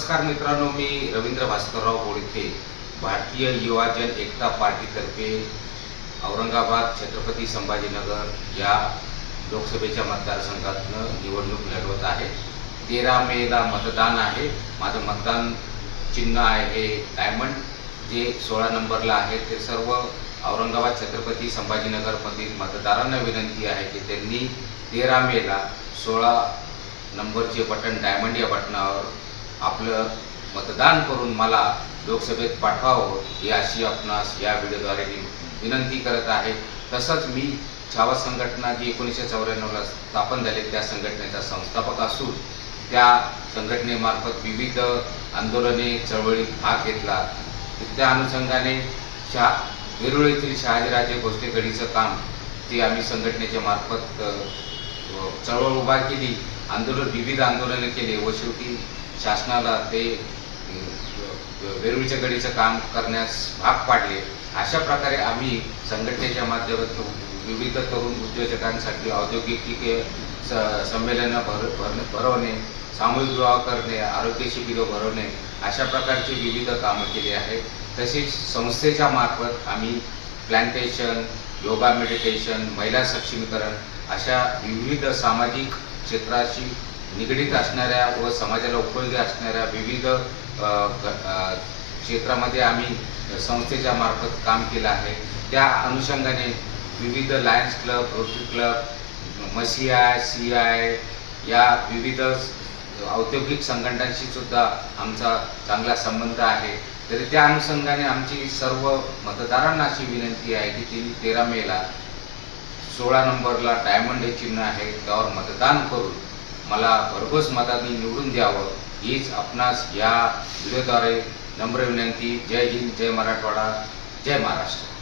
नमस्कार मित्रांनो मी रवींद्र भास्करराव बोडखे भारतीय युवाजन एकता पार्टीतर्फे औरंगाबाद छत्रपती संभाजीनगर या लोकसभेच्या मतदारसंघातनं निवडणूक लढवत आहे. तेरा मेला मतदान आहे. माझं मतदान चिन्ह आहे हे डायमंड जे सोळा नंबरला आहे ते सर्व औरंगाबाद छत्रपती संभाजीनगरमधील मतदारांना विनंती आहे की त्यांनी तेरा मेला सोळा नंबरचे बटन डायमंड या बटनावर आपलं मतदान करून मला लोकसभेत पाठवावं ही अशी आपणास या व्हिडिओद्वारे मी विनंती करत आहे. तसंच मी छावा संघटना जी एकोणीसशे चौऱ्याण्णवला स्थापन झाली त्या संघटनेचा संस्थापक असून त्या संघटनेमार्फत विविध आंदोलने चळवळीत भाग घेतला. त्या अनुषंगाने शहा वेरूळ येथील शहाजीराजे भोसलेगडीचं काम ते आम्ही संघटनेच्या मार्फत चळवळ उभा केली. आंदोलन विविध आंदोलनं केले व शेवटी शासनाला ते अ, वेरूळच्या गडीचं काम करण्यास भाग पाडले. अशा प्रकारे आम्ही संघटनेच्या माध्यमातून विविध तरुण उद्योजकांसाठी औद्योगिक स- संमेलनं भर भर- भरवणे सामूहिक विवाह करणे आरोग्य शिबिरं भरवणे अशा प्रकारची विविध कामं केली आहेत. तसेच संस्थेच्या मार्फत आम्ही प्लॅन्टेशन योगा मेडिटेशन महिला सक्षमीकरण अशा विविध सामाजिक क्षेत्राशी निगडीत असणाऱ्या व समाजाला उपयोगी असणाऱ्या विविध क्षेत्रामध्ये आम्ही संस्थेच्या मार्फत काम केलं आहे. त्या अनुषंगाने विविध लायन्स क्लब रोटरी क्लब मसीआय सी आय या विविध औद्योगिक संघटनांशी सुद्धा आमचा चांगला संबंध आहे. तरी त्या अनुषंगाने आमची सर्व मतदारांना अशी विनंती आहे की ती तेरा मेला सोळा नंबरला डायमंड हे चिन्ह आहे. त्यावर मतदान करून मला भरघोस मतांनी निवडून द्यावं हीच आपणास या व्हिडिओद्वारे नम्र विनंती. जय हिंद जय मराठवाडा जय महाराष्ट्र.